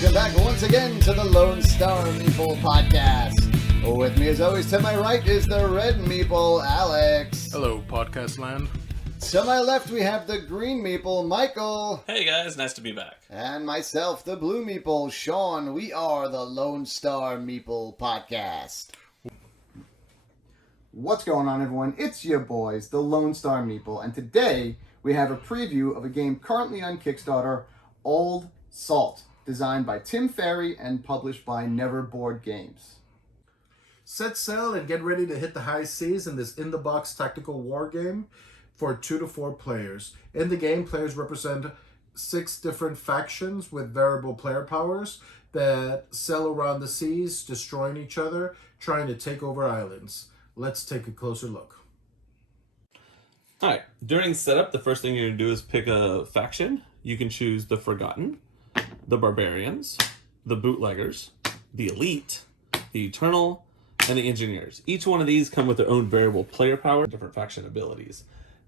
Welcome back once again to the Lone Star Meeple Podcast. With me as always to my right is the Red Meeple, Alex. Hello, podcast land. To my left we have the Green Meeple, Michael. Hey guys, nice to be back. And myself, the Blue Meeple, Sean. We are the Lone Star Meeple Podcast. What's going on, everyone? It's your boys, the Lone Star Meeple, and today we have a preview of a game currently on Kickstarter, Old Salt, designed by Tim Ferry and published by Never Board Games. Set sail and get ready to hit the high seas in this in-the-box tactical war game for 2 to 4 players. In the game, players represent 6 different factions with variable player powers that sail around the seas, destroying each other, trying to take over islands. Let's take a closer look. Alright, during setup, the first thing you're going to do is pick a faction. You can choose the Forgotten, the Barbarians, the Bootleggers, the Elite, the Eternal, and the Engineers. Each one of these come with their own variable player power, different faction abilities,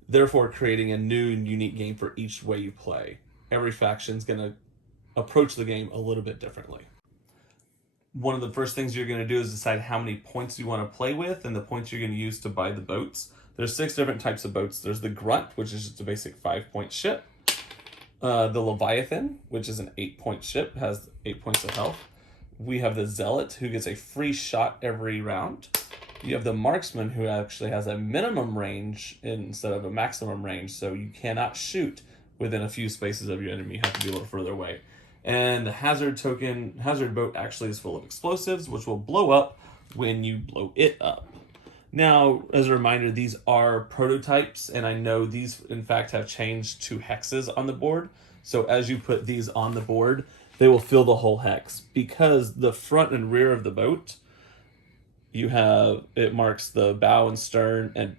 therefore creating a new and unique game for each way you play. Every faction's going to approach the game a little bit differently. One of the first things you're going to do is decide how many points you want to play with and the points you're going to use to buy the boats. There's 6 different types of boats. There's the Grunt, which is just a basic 5-point ship. The Leviathan, which is an 8-point ship, has 8 points of health. We have the Zealot, who gets a free shot every round. You have the Marksman, who actually has a minimum range instead of a maximum range, so you cannot shoot within a few spaces of your enemy. You have to be a little further away. And the Hazard boat actually is full of explosives, which will blow up when you blow it up. Now, as a reminder, these are prototypes, and I know these, in fact, have changed to hexes on the board. So as you put these on the board, they will fill the whole hex. Because the front and rear of the boat, it marks the bow and stern and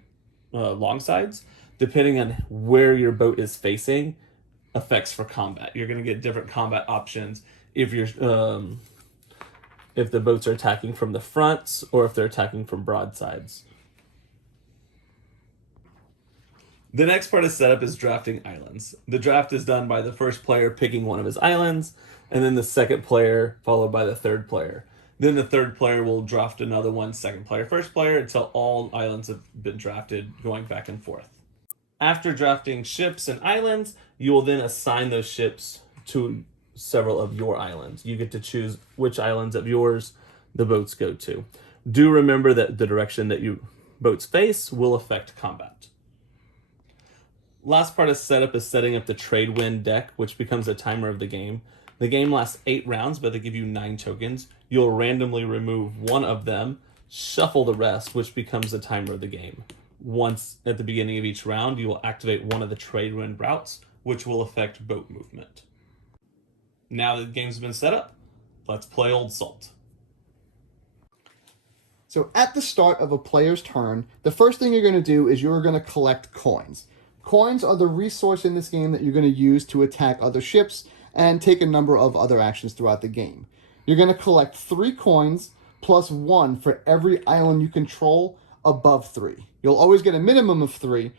long sides. Depending on where your boat is facing, effects for combat. You're going to get different combat options if you're if the boats are attacking from the fronts or if they're attacking from broadsides. The next part of setup is drafting islands. The draft is done by the first player picking one of his islands, and then the second player followed by the third player. Then the third player will draft another one, second player, first player, until all islands have been drafted, going back and forth. After drafting ships and islands, you will then assign those ships to several of your islands. You get to choose which islands of yours the boats go to. Do remember that the direction that your boats face will affect combat. Last part of setup is setting up the trade wind deck, which becomes a timer of the game. The game lasts 8 rounds, but they give you 9 tokens. You'll randomly remove one of them, shuffle the rest, which becomes the timer of the game. Once at the beginning of each round, you will activate one of the trade wind routes, which will affect boat movement. Now that the game's been set up, let's play Old Salt. So at the start of a player's turn, the first thing you're going to do is you're going to collect coins. Coins are the resource in this game that you're going to use to attack other ships and take a number of other actions throughout the game. You're going to collect 3 coins plus 1 for every island you control above 3. You'll always get a minimum of 3,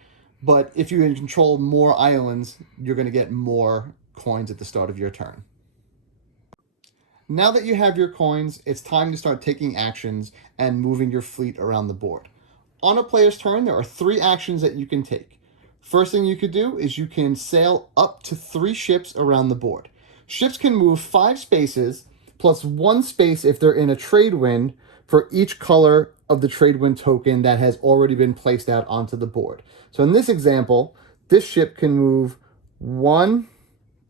but if you control more islands, you're going to get more coins at the start of your turn. Now that you have your coins, it's time to start taking actions and moving your fleet around the board. On a player's turn, there are 3 actions that you can take. First thing you could do is you can sail up to 3 ships around the board. Ships can move 5 spaces plus 1 space if they're in a trade wind for each color of the trade wind token that has already been placed out onto the board. So in this example, this ship can move 1,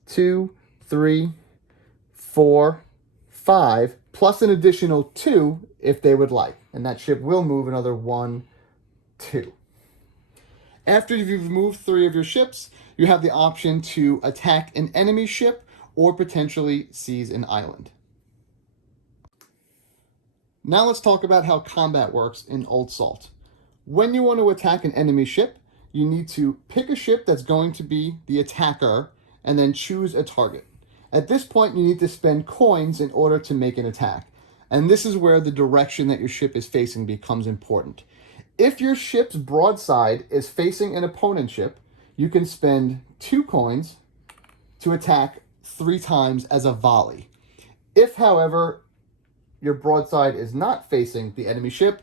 2, 3, 4, 5, plus an additional 2 if they would like. And that ship will move another 1, 2. After you've moved 3 of your ships, you have the option to attack an enemy ship or potentially seize an island. Now let's talk about how combat works in Old Salt. When you want to attack an enemy ship, you need to pick a ship that's going to be the attacker and then choose a target. At this point, you need to spend coins in order to make an attack. And this is where the direction that your ship is facing becomes important. If your ship's broadside is facing an opponent ship, you can spend 2 coins to attack 3 times as a volley. If, however, your broadside is not facing the enemy ship,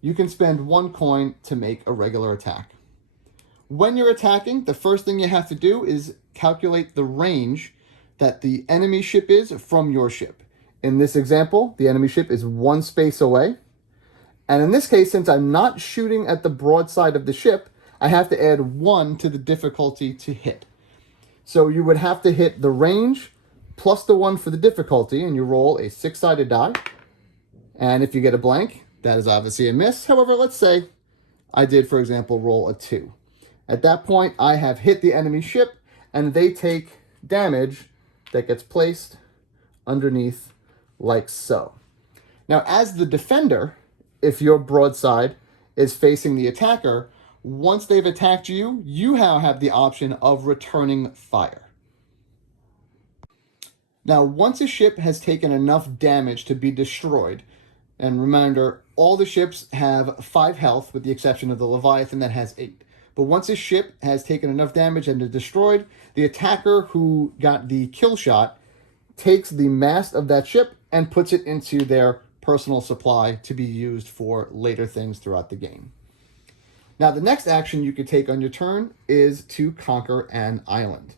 you can spend 1 coin to make a regular attack. When you're attacking, the first thing you have to do is calculate the range that the enemy ship is from your ship. In this example, the enemy ship is 1 space away. And in this case, since I'm not shooting at the broadside of the ship, I have to add 1 to the difficulty to hit. So you would have to hit the range plus the 1 for the difficulty, and you roll a 6-sided die. And if you get a blank, that is obviously a miss. However, let's say I did, for example, roll a 2. At that point, I have hit the enemy ship, and they take damage that gets placed underneath like so. Now, as the defender, if your broadside is facing the attacker, once they've attacked you, you now have the option of returning fire. Now, once a ship has taken enough damage to be destroyed, and remember, all the ships have 5 health, with the exception of the Leviathan that has 8. But once a ship has taken enough damage and is destroyed, the attacker who got the kill shot takes the mast of that ship and puts it into their personal supply to be used for later things throughout the game. Now, the next action you could take on your turn is to conquer an island.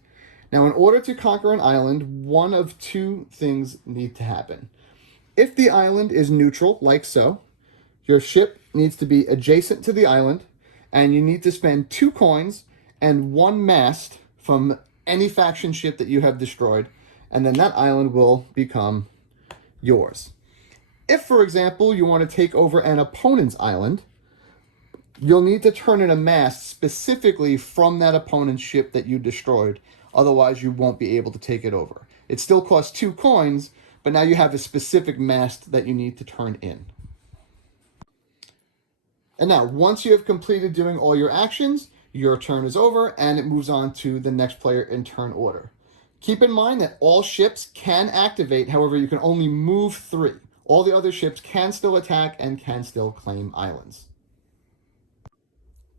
Now, in order to conquer an island, one of 2 things need to happen. If the island is neutral, like so, your ship needs to be adjacent to the island, and you need to spend 2 coins and 1 mast from any faction ship that you have destroyed, and then that island will become yours. If, for example, you want to take over an opponent's island, you'll need to turn in a mast specifically from that opponent's ship that you destroyed. Otherwise, you won't be able to take it over. It still costs 2 coins, but now you have a specific mast that you need to turn in. And now, once you have completed doing all your actions, your turn is over, and it moves on to the next player in turn order. Keep in mind that all ships can activate, however, you can only move 3. All the other ships can still attack and can still claim islands.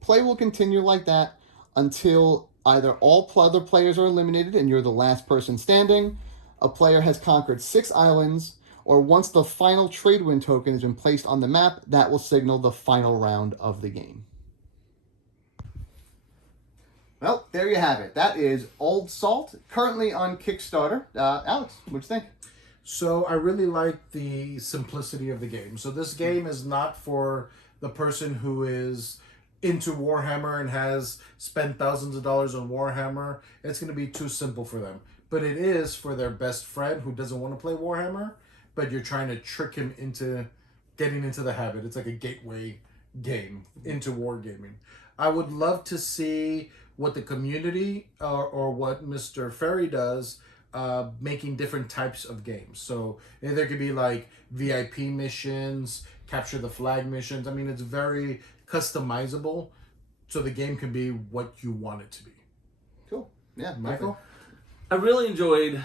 Play will continue like that until either all other players are eliminated and you're the last person standing, a player has conquered 6 islands, or once the final trade wind token has been placed on the map, that will signal the final round of the game. Well, there you have it. That is Old Salt, currently on Kickstarter. Alex, what'd you think? So I really like the simplicity of the game. So this game is not for the person who is into Warhammer and has spent thousands of dollars on Warhammer. It's going to be too simple for them. But it is for their best friend who doesn't want to play Warhammer, but you're trying to trick him into getting into the habit. It's like a gateway game into wargaming. I would love to see what the community or what Mr. Ferry does, making different types of games. So there could be like VIP missions, capture the flag missions. I mean, it's very customizable, so the game can be what you want it to be. Cool. Yeah, Michael? I really enjoyed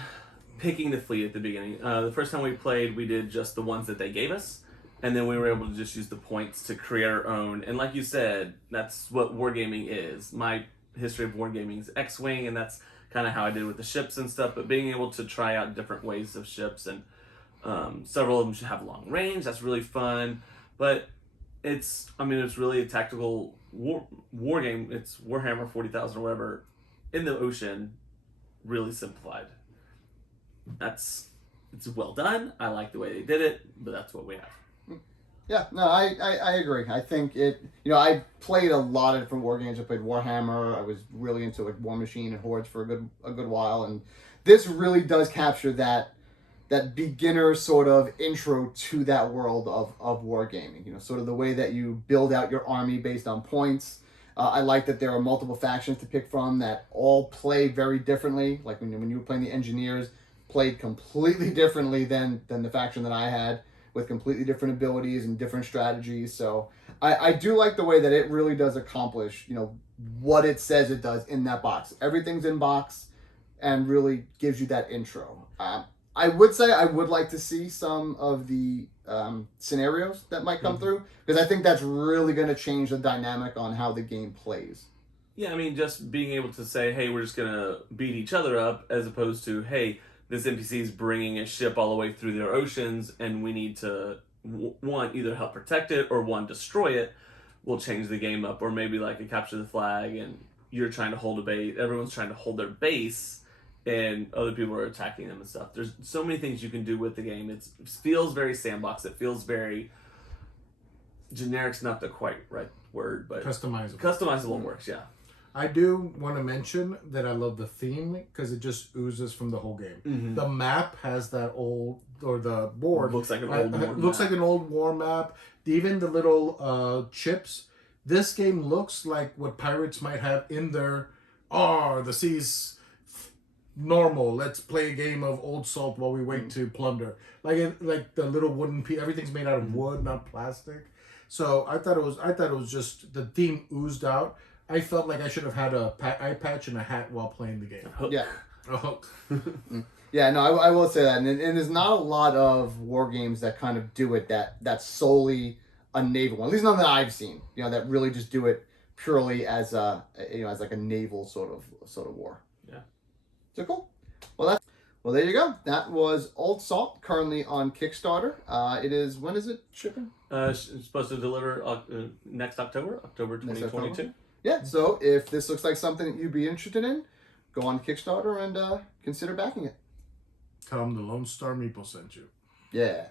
picking the fleet at the beginning. The first time we played, we did just the ones that they gave us, and then we were able to just use the points to create our own. And like you said, that's what wargaming is. My history of wargaming is X-Wing, and that's kind of how I did with the ships and stuff, but being able to try out different ways of ships, and several of them should have long range. That's really fun, but it's really a tactical war game. It's Warhammer 40,000 or whatever in the ocean, really simplified. It's well done. I like the way they did it, but that's what we have. Yeah, no, I agree. I think I played a lot of different war games. I played Warhammer. I was really into like War Machine and Hordes for a good while, and this really does capture that beginner sort of intro to that world of wargaming. Sort of the way that you build out your army based on points. I like that there are multiple factions to pick from that all play very differently. Like when you were playing the Engineers, played completely differently than the faction that I had, with completely different abilities and different strategies. So I do like the way that it really does accomplish, what it says it does in that box. Everything's in box and really gives you that intro. I would say I would like to see some of the scenarios that might come through, because I think that's really going to change the dynamic on how the game plays. Yeah, just being able to say, hey, we're just going to beat each other up, as opposed to, hey, this NPC is bringing a ship all the way through their oceans, and we need to one either help protect it or one destroy it. We'll change the game up, or maybe like a capture the flag, and you're trying to hold a base. Everyone's trying to hold their base, and other people are attacking them and stuff. There's so many things you can do with the game. It feels very sandbox. It feels very generic's not the quite right word, but Customizable. Customizable works, yeah. I do want to mention that I love the theme because it just oozes from the whole game. Mm-hmm. The map has that old, or the board Looks like an old war looks map. like an old war map. Even the little chips. This game looks like what pirates might have in their. Oh, the sea's normal. Let's play a game of Old Salt while we wait to plunder. Like the little wooden piece. Everything's made out of wood, not plastic. So I thought it was just the theme oozed out. I felt like I should have had a eye patch and a hat while playing the game. Yeah. A hook. Yeah, no, I will say that, and there's not a lot of war games that kind of do it that's solely a naval one. At least none that I've seen. That really just do it purely as as like a naval sort of war. Yeah. So cool. Well, there you go. That was Old Salt, currently on Kickstarter. When is it shipping? It's supposed to deliver next October 2022. Yeah. So if this looks like something that you'd be interested in, go on Kickstarter and consider backing it. Tell them the Lone Star Meeple sent you. Yeah.